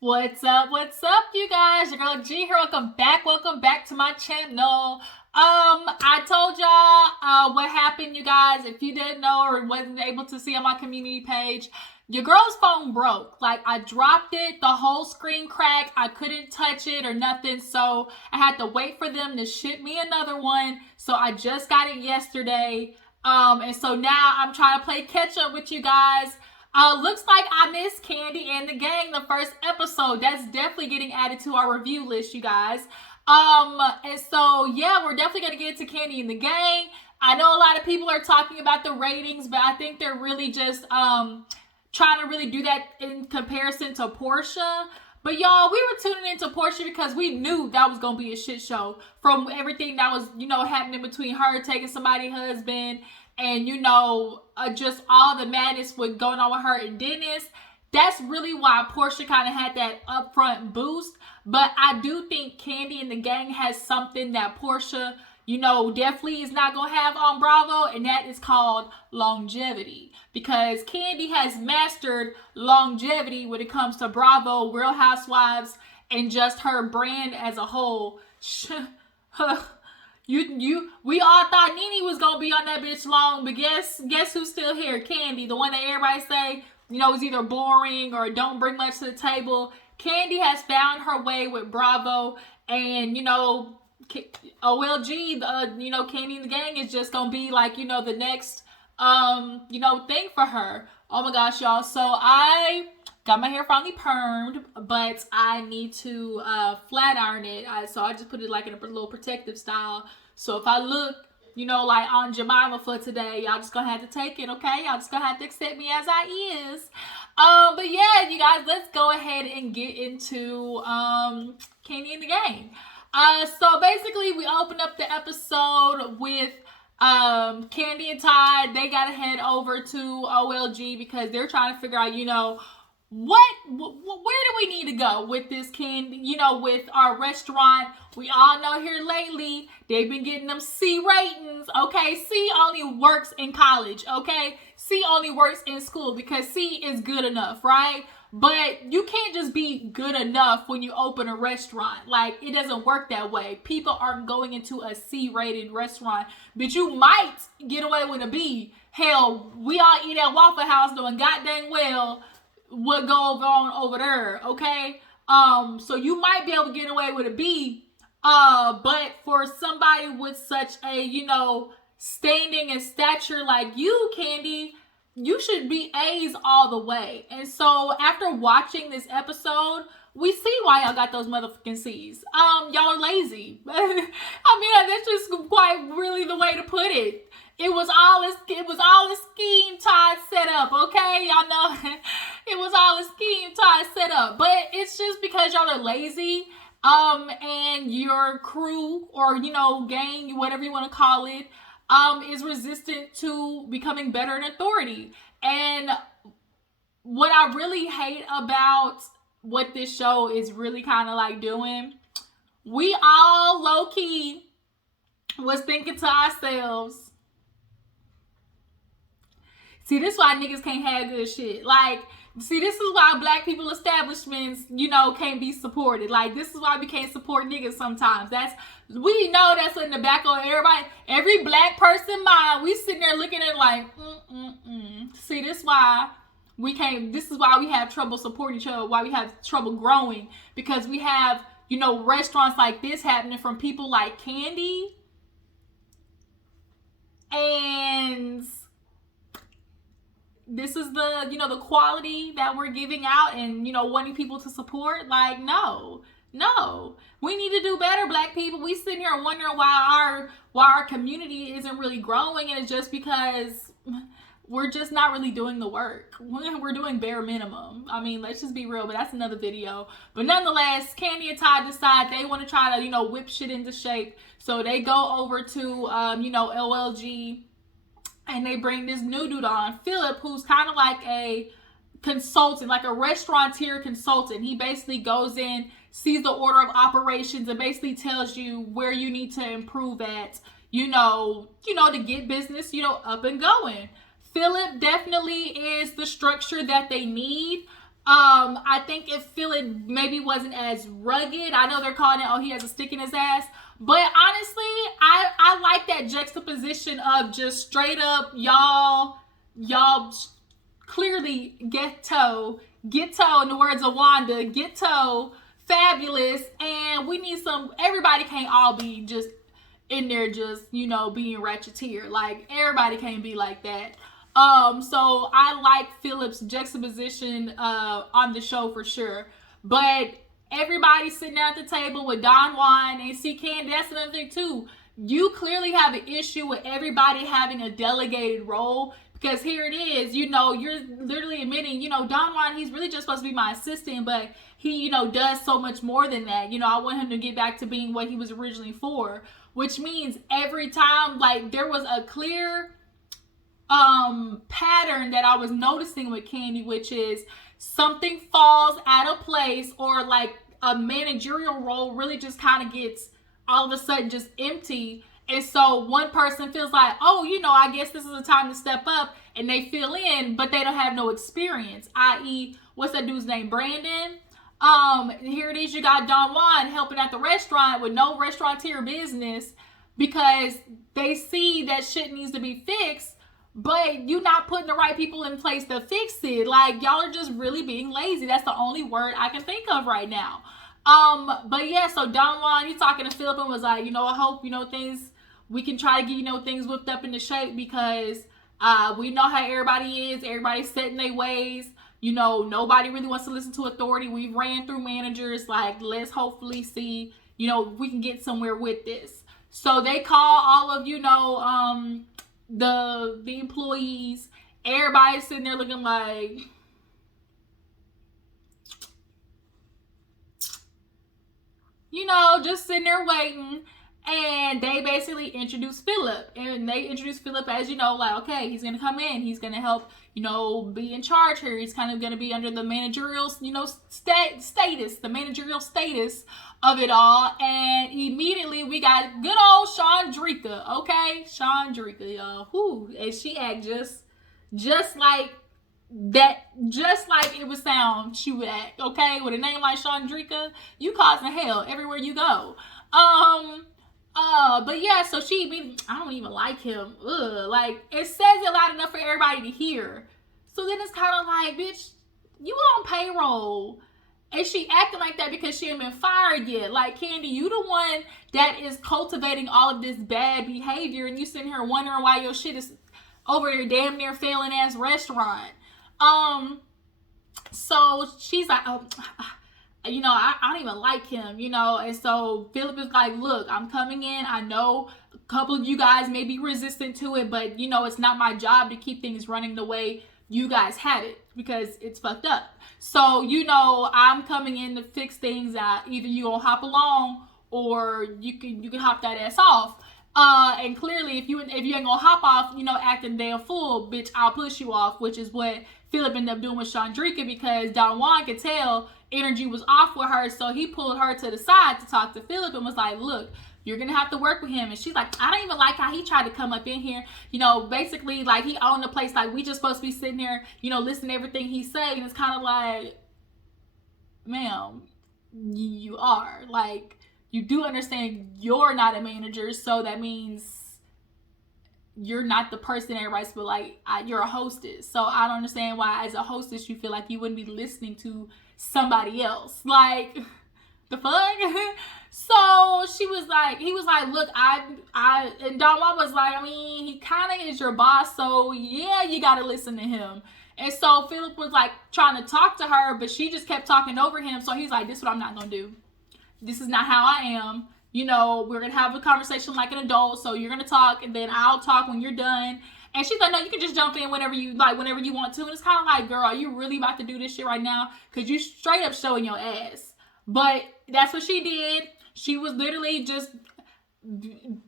What's up, you guys? Your girl G here. Welcome back to my channel. I told y'all what happened, you guys. If you didn't know or wasn't able to see on my community page, your girl's phone broke. Like, I dropped it, the whole screen cracked. I couldn't touch it or nothing, so I had to wait for them to ship me another one. So I just got it yesterday. And so now I'm trying to play catch up with you guys. Looks like I missed Kandi and the Gang, the first episode. That's definitely getting added to our review list, you guys. And so, yeah, we're definitely going to get to Kandi and the Gang. I know a lot of people are talking about the ratings, but I think they're really just trying to really do that in comparison to Portia. But y'all, we were tuning into Portia because we knew that was going to be a shit show from everything that was, happening between her taking somebody's husband and, just all the madness with going on with her and Dennis. That's really why Portia kind of had that upfront boost. But I do think Kandi and the Gang has something that Portia, definitely is not going to have on Bravo. And that is called longevity. Because Kandi has mastered longevity when it comes to Bravo, Real Housewives, and just her brand as a whole. We all thought Nene was gonna be on that bitch long, but guess who's still here? Kandi, the one that everybody say, is either boring or don't bring much to the table. Kandi has found her way with Bravo, and OLG, Kandi and the Gang is just gonna be like, the next, thing for her. Oh my gosh, y'all. So I got my hair finally permed, but I need to flat iron it. So I just put it like in a little protective style. So if I look, like Aunt Jemima for today, y'all just gonna have to take it, okay? Y'all just gonna have to accept me as I is. But yeah, you guys, let's go ahead and get into Kandi and the Gang. So basically, we open up the episode with Kandi and Todd. They gotta head over to OLG because they're trying to figure out, where do we need to go with this Kandi, with our restaurant? We all know here lately, they've been getting them C ratings, okay? C only works in college, okay? C only works in school because C is good enough, right? But you can't just be good enough when you open a restaurant. Like, it doesn't work that way. People aren't going into a C-rated restaurant, but you might get away with a B. Hell, we all eat at Waffle House knowing goddamn well what goes on over there, okay? So you might be able to get away with a B, but for somebody with such a, standing and stature like you, Kandi, you should be A's all the way. And so after watching this episode, we see why y'all got those motherfucking C's. Y'all are lazy. I mean, that's just quite really the way to put it. It was all a scheme Todd set up, okay? Y'all know it was all a scheme Todd set up. But it's just because y'all are lazy, and your crew or, gang, whatever you want to call it, is resistant to becoming better in authority. And what I really hate about what this show is really kind of like doing, we all low-key was thinking to ourselves, see, this is why niggas can't have good shit. Like, see, this is why black people establishments, can't be supported. Like, this is why we can't support niggas sometimes. We know that's in the back of every black person mind. We sitting there looking at it like, See, this is why we have trouble supporting each other, why we have trouble growing. Because we have, restaurants like this happening from people like Kandi. And this is the, the quality that we're giving out and, wanting people to support. Like, no, we need to do better, black people. We sitting here wondering why our community isn't really growing. And it's just because we're just not really doing the work. We're doing bare minimum. I mean, let's just be real, but that's another video. But nonetheless, Kandi and Todd decide they want to try to, whip shit into shape. So they go over to, OLG. And they bring this new dude on, Philip, who's kind of like a consultant, like a restaurateur consultant. He basically goes in, sees the order of operations, and basically tells you where you need to improve at, to get business, up and going. Philip definitely is the structure that they need. I think if Philip maybe wasn't as rugged, I know they're calling it, oh, he has a stick in his ass. But honestly, I like that juxtaposition of just straight up, y'all clearly ghetto, in the words of Wanda, ghetto, fabulous, and we need some, everybody can't all be just in there just, being ratcheteer. Like, everybody can't be like that. So I like Philip's juxtaposition on the show for sure. But everybody sitting there at the table with Don Juan and see Kandi, that's another thing too. You clearly have an issue with everybody having a delegated role, because here it is, you're literally admitting, Don Juan, he's really just supposed to be my assistant, but he, does so much more than that. I want him to get back to being what he was originally for, which means every time, like, there was a clear pattern that I was noticing with Kandi, which is something falls out of place, or like a managerial role really just kind of gets all of a sudden just empty. And so one person feels like, oh, I guess this is a time to step up, and they fill in, but they don't have no experience, i.e., what's that dude's name, Brandon? Here it is, you got Don Juan helping at the restaurant with no restaurateur business, because they see that shit needs to be fixed, but you're not putting the right people in place to fix it. Like, y'all are just really being lazy. That's the only word I can think of right now. But yeah, so Don Juan, he's talking to Philip and was like, I hope, things, we can try to get, things whipped up into shape, because we know how everybody is. Everybody's set in their ways. Nobody really wants to listen to authority. We've ran through managers. Like, let's hopefully see, we can get somewhere with this. So they call all of, the employees. Everybody's sitting there looking like, just sitting there waiting. And they basically introduce Philip. And they introduce Philip as, like, okay, he's going to come in. He's going to help, be in charge here. He's kind of going to be under the managerial, status, the managerial status of it all. And immediately we got good old Chandrika, okay? Chandrika, y'all. Whoo. And she act just like that, just like it would sound she would act, okay? With a name like Chandrika, you causing hell everywhere you go. But yeah, so I don't even like him. Ugh, like, it says it loud enough for everybody to hear. So then it's kind of like, bitch, you on payroll. And she acting like that because she ain't been fired yet. Like, Kandi, you the one that is cultivating all of this bad behavior, and you sitting here wondering why your shit is over there damn near failing ass restaurant. So she's like, oh, I don't even like him, and so Philip is like, look, I'm coming in. I know a couple of you guys may be resistant to it, but, it's not my job to keep things running the way you guys have it, because it's fucked up. So, I'm coming in to fix things. Either you gonna hop along, or you can hop that ass off. And clearly, if you ain't gonna hop off, acting damn fool, bitch, I'll push you off, which is what Philip ended up doing with Chandrika, because Don Juan could tell energy was off with her, so he pulled her to the side to talk to Philip and was like, look, you're gonna have to work with him. And she's like, I don't even like how he tried to come up in here, basically like he owned the place, like we just supposed to be sitting there, listening to everything he's saying. And it's kind of like, ma'am, you are, like, you do understand you're not a manager, so that means you're not the person everybody's feel like you're a hostess. So I don't understand why as a hostess you feel like you wouldn't be listening to somebody else. Like, the fuck? So he was like, look, and Don Juan was like, I mean, he kind of is your boss, so yeah, you gotta listen to him. And so Philip was like trying to talk to her, but she just kept talking over him. So he's like, this is what I'm not gonna do. This is not how I am. We're going to have a conversation like an adult. So you're going to talk, and then I'll talk when you're done. And she's like, no, you can just jump in whenever you want to. And it's kind of like, girl, are you really about to do this shit right now? Because you straight up showing your ass. But that's what she did. She was literally just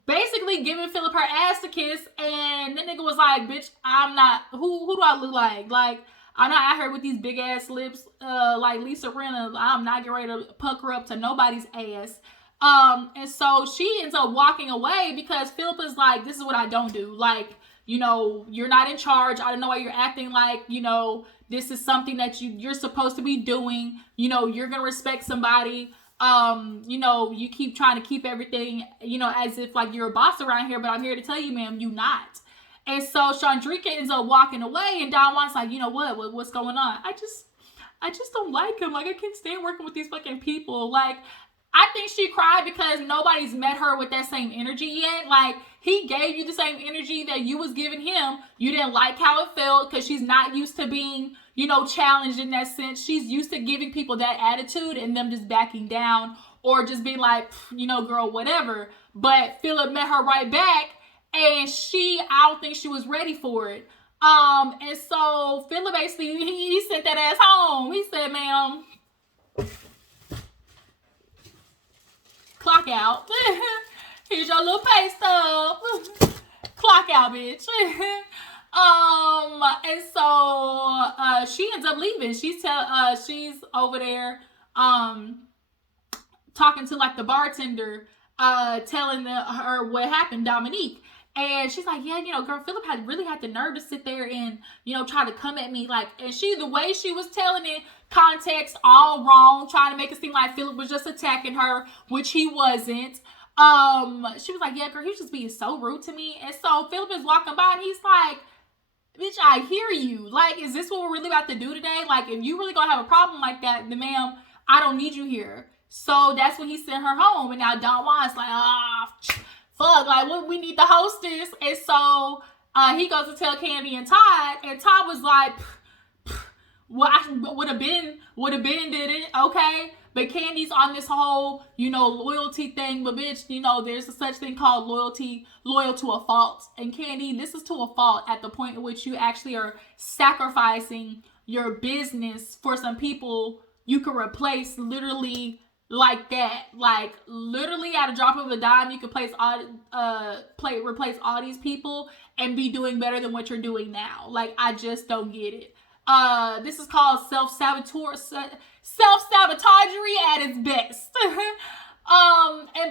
basically giving Philip her ass to kiss. And the nigga was like, bitch, I'm not, who do I look like? Like, I'm not out here with these big ass lips like Lisa Rinna. I'm not getting ready to pucker up to nobody's ass. And so she ends up walking away because Philip is like, this is what I don't do. Like, you know, you're not in charge. I don't know why you're acting like, you know, this is something that you're supposed to be doing. You know, you're going to respect somebody. You know, you keep trying to keep everything, you know, as if like you're a boss around here, but I'm here to tell you, ma'am, you not. And so Chandrika ends up walking away, and Don Juan's like, you know what's going on? I just don't like him. Like, I can't stand working with these fucking people. Like, I think she cried because nobody's met her with that same energy yet. Like, he gave you the same energy that you was giving him. You didn't like how it felt because she's not used to being, you know, challenged in that sense. She's used to giving people that attitude and them just backing down or just being like, you know, girl, whatever. But Philip met her right back, and I don't think she was ready for it. And so Philip basically, he sent that ass home. He said, ma'am, clock out. Here's your little pay stub. Clock out, bitch. And so she ends up leaving. She's over there talking to like the bartender, telling her what happened, Dominique. And she's like, yeah, you know, girl, Philip really had the nerve to sit there and, you know, try to come at me. Like, and the way she was telling it, context all wrong, trying to make it seem like Philip was just attacking her, which he wasn't. She was like, yeah, girl, he was just being so rude to me. And so Philip is walking by and he's like, bitch, I hear you. like, is this what we're really about to do today? Like, if you really gonna have a problem like that, then ma'am, I don't need you here. So that's when he sent her home. And now Don Juan's like, fuck, like, what, we need the hostess. And so he goes to tell Kandi and Todd, and Todd was like, well, I would have been did it, okay? But Kandi's on this whole, you know, loyalty thing. But bitch, you know, there's a such thing called loyal to a fault. And Kandi, this is to a fault at the point in which you actually are sacrificing your business for some people you can replace literally like that. Like, literally at a drop of a dime, you can replace all these people and be doing better than what you're doing now. Like, I just don't get it. This is called self-sabotagery at its best.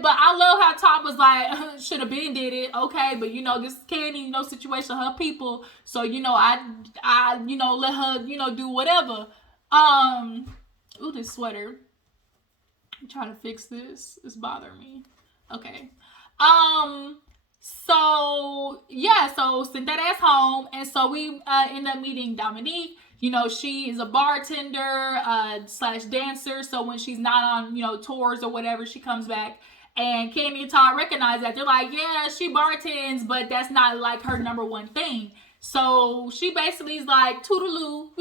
But I love how Todd was like, should have been did it, okay, but you know, this Kandi, you know, situation, her people, so you know, I you know, let her, you know, do whatever. Ooh, this sweater. I'm trying to fix this. It's bothering me. Okay. So yeah, so sent that ass home, and so we end up meeting Dominique. You know, she is a bartender / dancer. So when she's not on, you know, tours or whatever, she comes back, and Kandi and Todd recognize that. They're like, yeah, she bartends, but that's not like her number one thing. So she basically is like, toodaloo,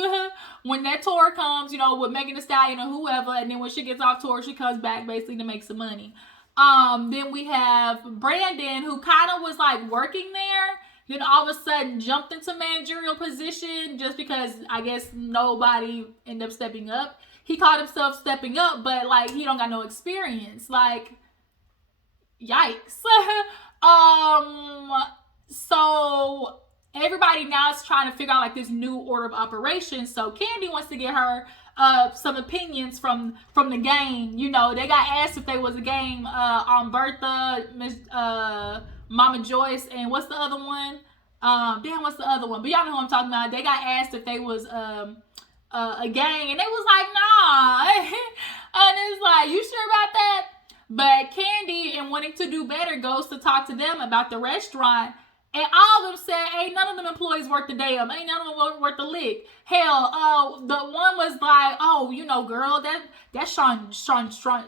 when that tour comes, you know, with Megan Thee Stallion or whoever, and then when she gets off tour, she comes back basically to make some money. Then we have Brandon, who kind of was like working there, then all of a sudden jumped into managerial position just because I guess nobody ended up stepping up. He called himself stepping up, but like he don't got no experience. Like, yikes. So everybody now is trying to figure out like this new order of operations. So Kandi wants to get her some opinions from the game. You know, they got asked if they was a game on Bertha, Mama Joyce, and what's the other one? What's the other one? But y'all know who I'm talking about. They got asked if they was a gang, and they was like, nah. And it's like, you sure about that? But Kandi, in wanting to do better, goes to talk to them about the restaurant. And all of them said, ain't none of them employees worth the damn. Ain't none of them worth the lick. Hell, the one was like, oh, you know, girl, that's Chandrilla.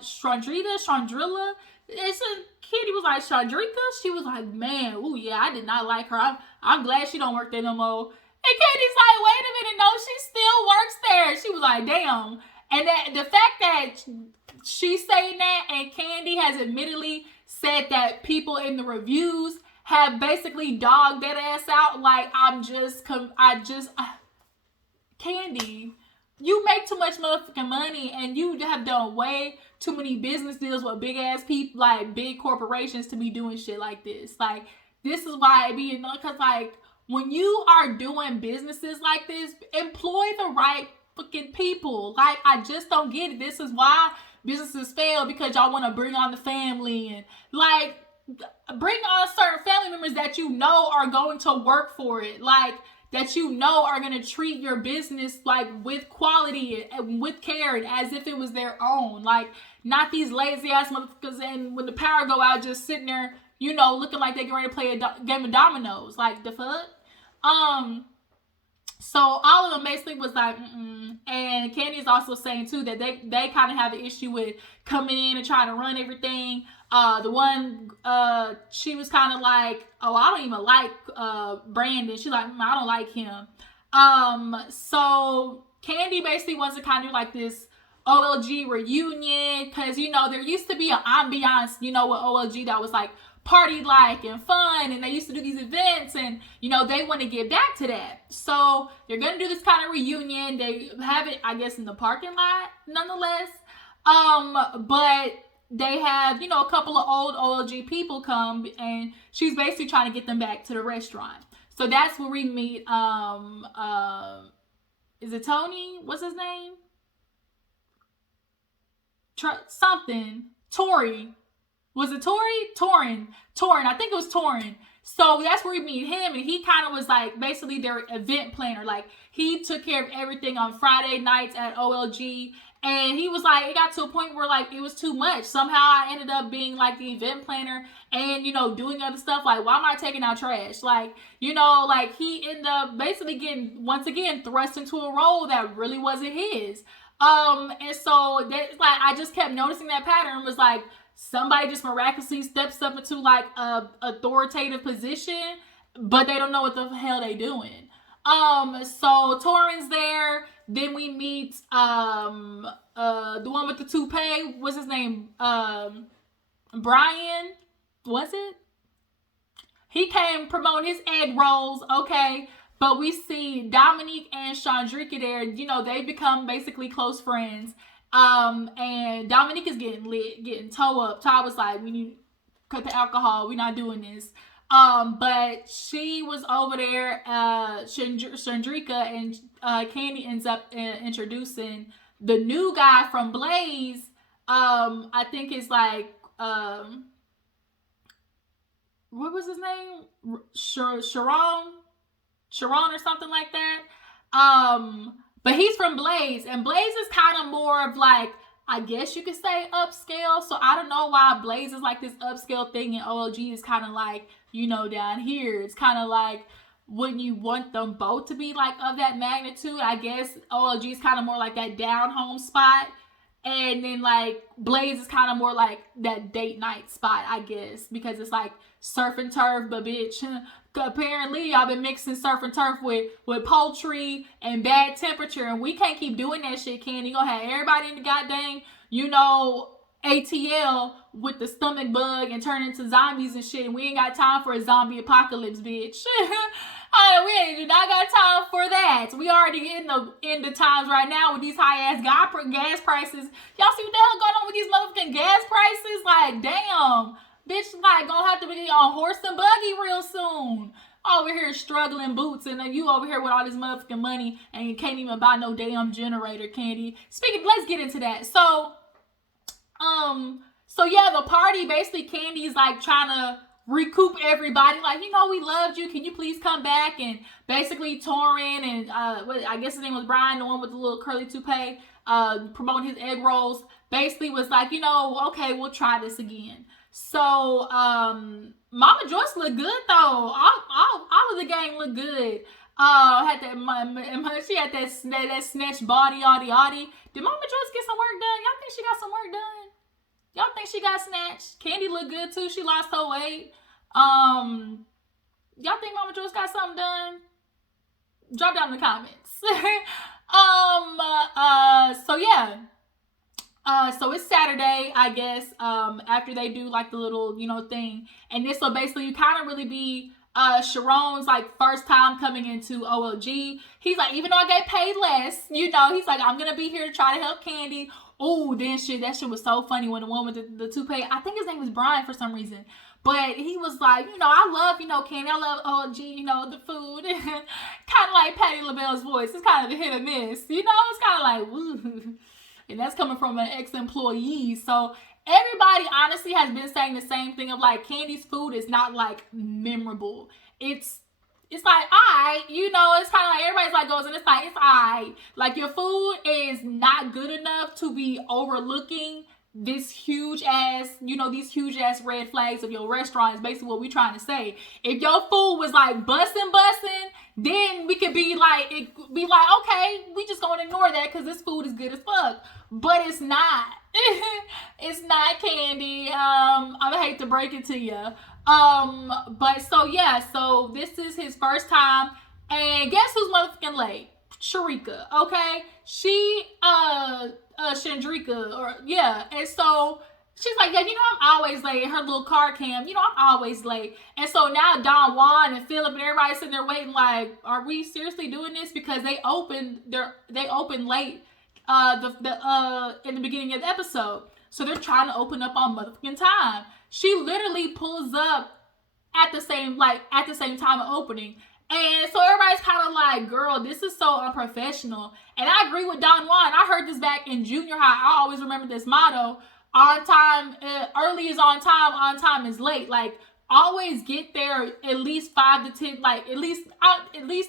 Kandi was like, Chandrika? She was like, man, ooh, yeah, I did not like her. I'm glad she don't work there no more. And Kandi's like, wait a minute, no, she still works there. She was like, damn. And that the fact that she's saying that, and Kandi has admittedly said that people in the reviews have basically dogged that ass out. Like, Kandi, you make too much motherfucking money, and you have done way too many business deals with big ass people, like big corporations, to be doing shit like this. Like, this is why it be, you know, because like when you are doing businesses like this, employ the right fucking people. Like, I just don't get it. This is why businesses fail, because y'all want to bring on the family, and like, bring on certain family members that you know are going to work for it, like that you know are going to treat your business like with quality and with care and as if it was their own. Like, not these lazy ass motherfuckers, and when the power go out, just sitting there, you know, looking like they get ready to play a game of dominoes. Like, the fuck? So all of them basically was like, and Kandi is also saying too that they kind of have an issue with coming in and trying to run everything. The one, she was kind of like, oh, I don't even like Brandon. She's like, I don't like him. So Kandi basically wants to kind of do like this OLG reunion, because, you know, there used to be an ambiance, you know, with OLG that was like party like and fun, and they used to do these events, and, you know, they want to get back to that. So they're gonna do this kind of reunion. They have it, I guess, in the parking lot nonetheless. But they have, you know, a couple of old OLG people come, and she's basically trying to get them back to the restaurant. So that's where we meet is it Tony? What's his name? Tori. Was it Tori? Torin. I think it was Torin. So that's where we meet him, and he kind of was like basically their event planner. Like, he took care of everything on Friday nights at OLG, and he was like, it got to a point where like it was too much. Somehow I ended up being like the event planner and, you know, doing other stuff. Like, why am I taking out trash? Like, you know, like he ended up basically getting, once again, thrust into a role that really wasn't his. And so that, like, I just kept noticing that pattern. Was like, somebody just miraculously steps up into like a authoritative position, but they don't know what the hell they doing. So Torin's there. Then we meet the one with the toupee. What's his name? Brian. Was it? He came promoting his egg rolls. Okay. But we see Dominique and Chandrika there. You know, they become basically close friends. And Dominique is getting lit, getting toe up. Todd was like, we need to cut the alcohol. We're not doing this. But she was over there, Chandrika, and Kandi ends up introducing the new guy from Blaze. I think it's like, what was his name? Sharon or something like that. But he's from Blaze, and Blaze is kind of more of like, I guess you could say upscale. So I don't know why Blaze is like this upscale thing, and OLG is kind of like, you know, down here. It's kind of like, wouldn't you want them both to be like of that magnitude? I guess OLG is kind of more like that down home spot, and then like Blaze is kind of more like that date night spot, I guess, because it's like surf and turf. But bitch, apparently y'all been mixing surf and turf with poultry and bad temperature, and we can't keep doing that shit, Kandi. You gonna have everybody in the goddamn, you know, ATL with the stomach bug and turn into zombies and shit, and we ain't got time for a zombie apocalypse, bitch. We ain't not got time for that. We already in the times right now with these high ass gas prices. Y'all see what the hell going on with these motherfucking gas prices? Like, damn, bitch, like gonna have to be on horse and buggy real soon. Over here struggling boots, and then you over here with all this motherfucking money, and you can't even buy no damn generator, Kandi. Speaking, let's get into that. So yeah, the party, basically Kandi's like trying to recoup everybody, like, you know, we loved you, can you please come back? And basically Torin and I guess his name was Brian, the one with the little curly toupee, promoting his egg rolls, basically was like, you know, okay, we'll try this again. So Mama Joyce looked good though. All of the gang looked good. Had that, she had that snatch body, yaddy. Did Mama Joyce get some work done? Y'all think she got some work done? Y'all think she got snatched? Kandi looked good too. She lost her weight. Y'all think Mama Joyce got something done? Drop down in the comments. So yeah. So it's Saturday, I guess, after they do like the little, you know, thing. And this will basically kind of really be Sharon's like first time coming into OLG. He's like, even though I get paid less, you know, he's like, I'm gonna be here to try to help Kandi. Oh, then that shit was so funny when the one with the toupee, I think his name was Brian for some reason. But he was like, you know, I love, you know, Kandi, I love OLG, you know, the food. Kind of like Patti LaBelle's voice. It's kind of a hit or miss, you know? It's kind of like, woo. and that's coming from an ex-employee. So everybody honestly has been saying the same thing of like Kandi's food is not like memorable. It's like, I, you know, it's kind of like everybody's like goes and it's like, it's I. Like your food is not good enough to be overlooking this huge ass, you know, these huge ass red flags of your restaurant is basically what we're trying to say. If your food was like busting, then we could be like, okay, we just gonna ignore that because this food is good as fuck. But it's not. It's not, Kandi. I hate to break it to you. But so yeah, so this is his first time, and guess who's motherfucking late? Sharika, okay? She, Chandrika, or yeah, and so she's like, yeah, you know, I'm always late. Her little car cam, you know, I'm always late. And so now Don Juan and Philip and everybody sitting there waiting, like, are we seriously doing this? Because they opened late, in the beginning of the episode, so they're trying to open up on motherfucking time. She literally pulls up at the same time of opening. And so everybody's kind of like, girl, this is so unprofessional. And I agree with Don Juan. I heard this back in junior high. I always remember this motto: on time, early is on time is late. Like, always get there at least 5 to 10, like at least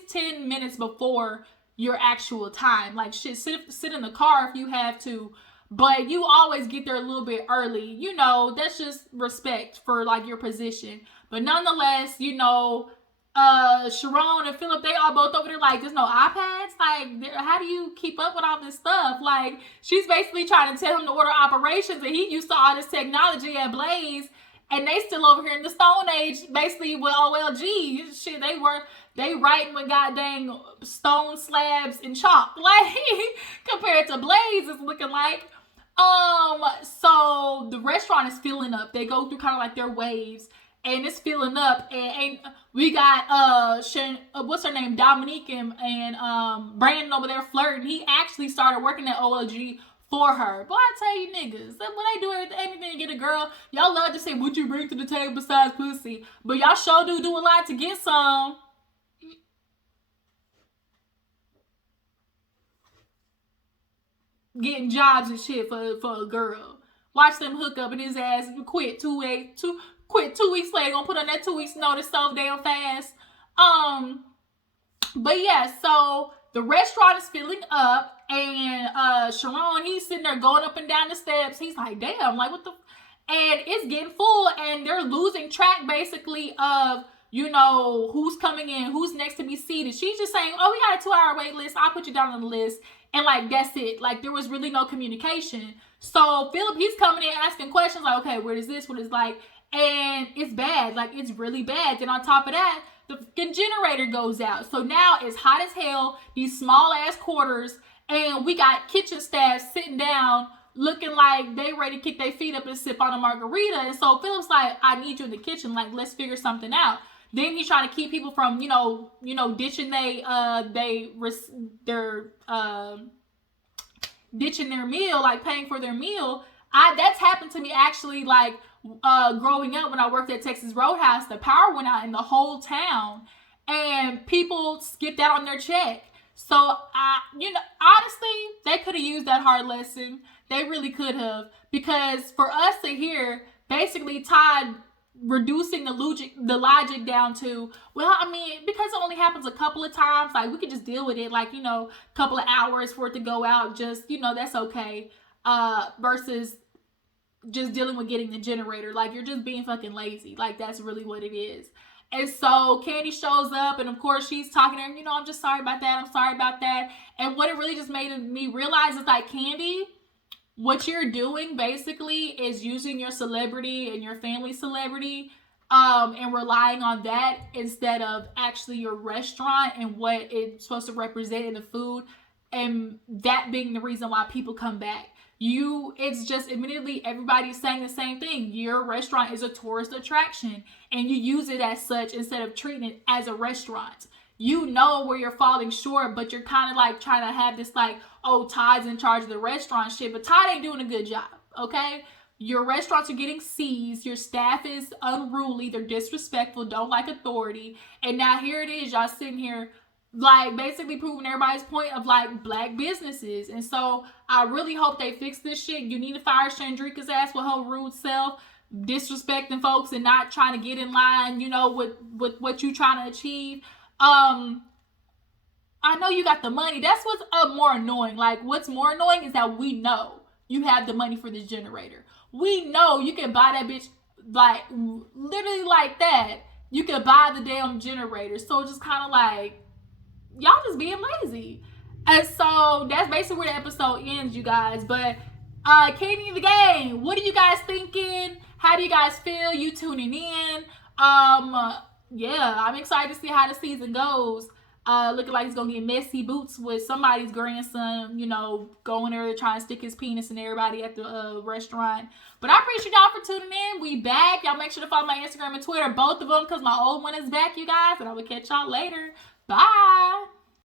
10 minutes before your actual time. Like, shit, sit in the car if you have to, but you always get there a little bit early. You know, that's just respect for like your position. But nonetheless, you know, Sharon and Philip, they all both over there like, there's no iPads? Like, how do you keep up with all this stuff? Like, she's basically trying to tell him to order operations, and he used to all this technology at Blaze, and they still over here in the Stone Age, basically with OLG. Shit, they writing with goddamn stone slabs and chalk, like, compared to Blaze, it's looking like. So the restaurant is filling up. They go through kind of like their waves, and it's filling up, and we got what's her name, Dominique and Brandon over there flirting. He actually started working at OLG for her. Boy, I tell you niggas, when they do anything to get a girl, y'all love to say what you bring to the table besides pussy, but y'all sure do a lot to get some. Getting jobs and shit for a girl. Watch them hook up and his ass quit 2 weeks later. Gonna put on that 2 weeks notice so damn fast. But yeah, so the restaurant is filling up, and Sharon, he's sitting there going up and down the steps. He's like, damn, like what the, and it's getting full, and they're losing track basically of, you know, who's coming in, who's next to be seated. She's just saying, oh, we got a 2-hour wait list, I'll put you down on the list. And like, that's it. Like, there was really no communication. So Philip, he's coming in asking questions like, okay, what is this? What is like, and it's bad. Like, it's really bad. Then on top of that, the fucking generator goes out. So now it's hot as hell, these small ass quarters, and we got kitchen staff sitting down looking like they ready to kick their feet up and sip on a margarita. And so Philip's like, I need you in the kitchen. Like, let's figure something out. Then he's trying to keep people from, ditching ditching their meal, like paying for their meal. That's happened to me actually, like, growing up when I worked at Texas Roadhouse. The power went out in the whole town, and people skipped out on their check. So, honestly, they could have used that hard lesson. They really could have, because for us to hear, basically, Todd reducing the logic down to, well, I mean, because it only happens a couple of times, like, we could just deal with it, like, a couple of hours for it to go out, just, that's okay, versus just dealing with getting the generator. Like, you're just being fucking lazy. Like, that's really what it is. And so Kandi shows up, and of course she's talking to her, I'm just sorry about that, I'm sorry about that. And what it really just made me realize is, like, Kandi, what you're doing basically is using your celebrity and your family celebrity, and relying on that instead of actually your restaurant and what it's supposed to represent in the food, and that being the reason why people come back. It's just immediately everybody's saying the same thing. Your restaurant is a tourist attraction, and you use it as such instead of treating it as a restaurant. You know where you're falling short, but you're kind of like trying to have this like, oh, Todd's in charge of the restaurant shit, but Todd ain't doing a good job, okay? Your restaurants are getting seized. Your staff is unruly. They're disrespectful, don't like authority. And now here it is, y'all sitting here like basically proving everybody's point of like black businesses. And so I really hope they fix this shit. You need to fire Chandrika's ass with her rude self, disrespecting folks and not trying to get in line, you know, with what you trying to achieve. I know you got the money. That's what's more annoying. Like, what's more annoying is that we know you have the money for this generator. We know you can buy that bitch, like, literally like that. You can buy the damn generator. So it's just kind of like, y'all just being lazy. And so that's basically where the episode ends, you guys. But Kandi and the Gang, what are you guys thinking? How do you guys feel? You tuning in? Yeah, I'm excited to see how the season goes. Looking like he's gonna get messy boots with somebody's grandson, you know, going there to try and stick his penis in everybody at the restaurant. But I appreciate y'all for tuning in. We back. Y'all make sure to follow my Instagram and Twitter, both of them, because my old one is back, you guys. And I will catch y'all later. Bye.